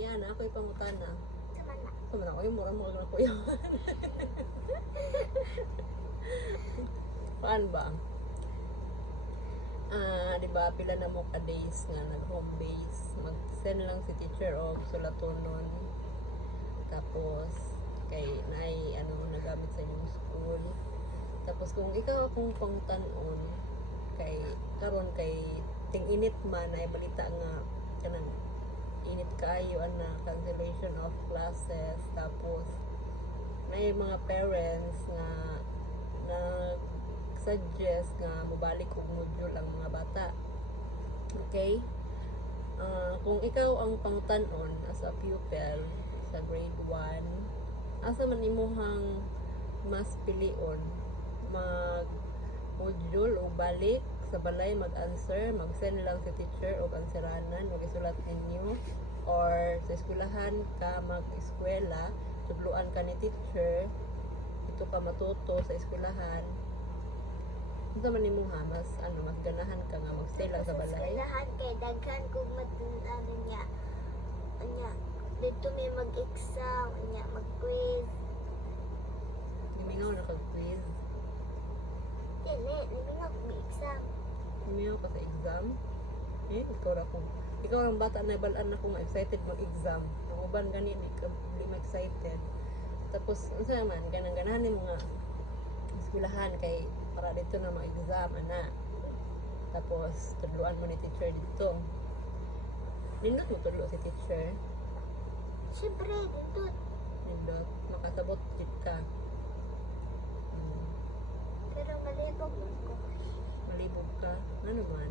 Ayan, ako'y pangutana. Sama na. Sama na ko yung murang mga ko yun. Paan ba? Ah, di ba pila na mo ka days nga nag home base. Mag-send lang si teacher og sulatonon. Tapos kay nay ano nagamit sa inyong school. Tapos kung ikaw akong pangutanon kay karon kay ting init man ay balita nga init kayo ana cancellation of classes. Tapos may mga parents nga nag suggest nga mubalik og module ang mga bata. Okay? Ah, kung ikaw ang pangtanon as a pupil sa grade 1 asa man imuhang mas pilion? Mag module o balik? Sa balay mag-answer, mag-send lang sa teacher o answeranan, mag-isulat ninyo or sa eskwelahan ka mag-eskwela, tudluan ka ni teacher, ito ka matuto sa eskwelahan. Ito man nimo ha, mas ano, mas ganahan ka nga mag-stay lang sa balay. Eskwelahan kay daghan kog matunan niya. Anya, dito may mag-exam, anya mag-quiz. Limingaw na kag-quiz. Dili, namingaw may exam. Limingaw ka sa exam. Eh, ikaw ra kung ikaw ang bata na balaan na kung excited mag-exam. Ang uban gani di ka di ma-excited. Tapos unsa man ganang ganahan ni mga eskwelahan kay para dito na ma-exam ana. Tapos tudluan mo ni teacher dito. Nindot mo tudlo si teacher. Siyempre, dito. Nindot makasabot jud ka. Hmm. Pero malibog man ko. Malibog ka. Ano man?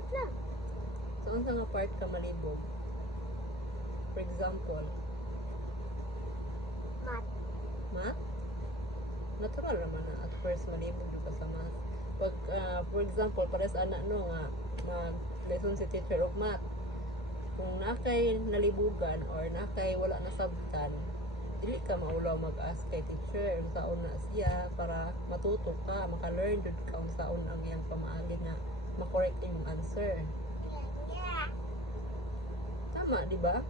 Mabat lang. So, unsa nga part ka malibog? For example, Mat. math? Natural naman na at first malibog yung ka sa math. Pag, ah, for example, para sa anak no nga, mag lesson si teacher of math. Kung nakay nalibugan or nakay wala na sabtan, dili ka maulaw mag-ask kay teacher sa una siya para matuto ka, maka-learn jud ka kung saon ang iyang pamaagi na makorek yung answer. Tama, di ba?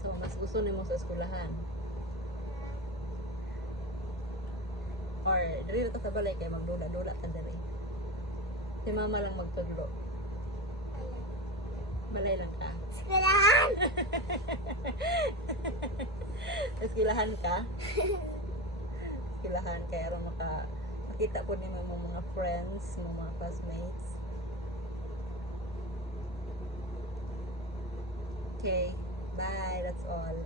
So, mas gusto nimo sa eskwelahan. Or, dali ka sa balay kay magdula-dula ka dali. Si mama lang magtudlo. Balay lang ka. Eskwelahan! Eskwelahan ka? Eskwelahan kaya ron maka makita po ni mo mga friends, mga classmates. Okay, bye. That's all.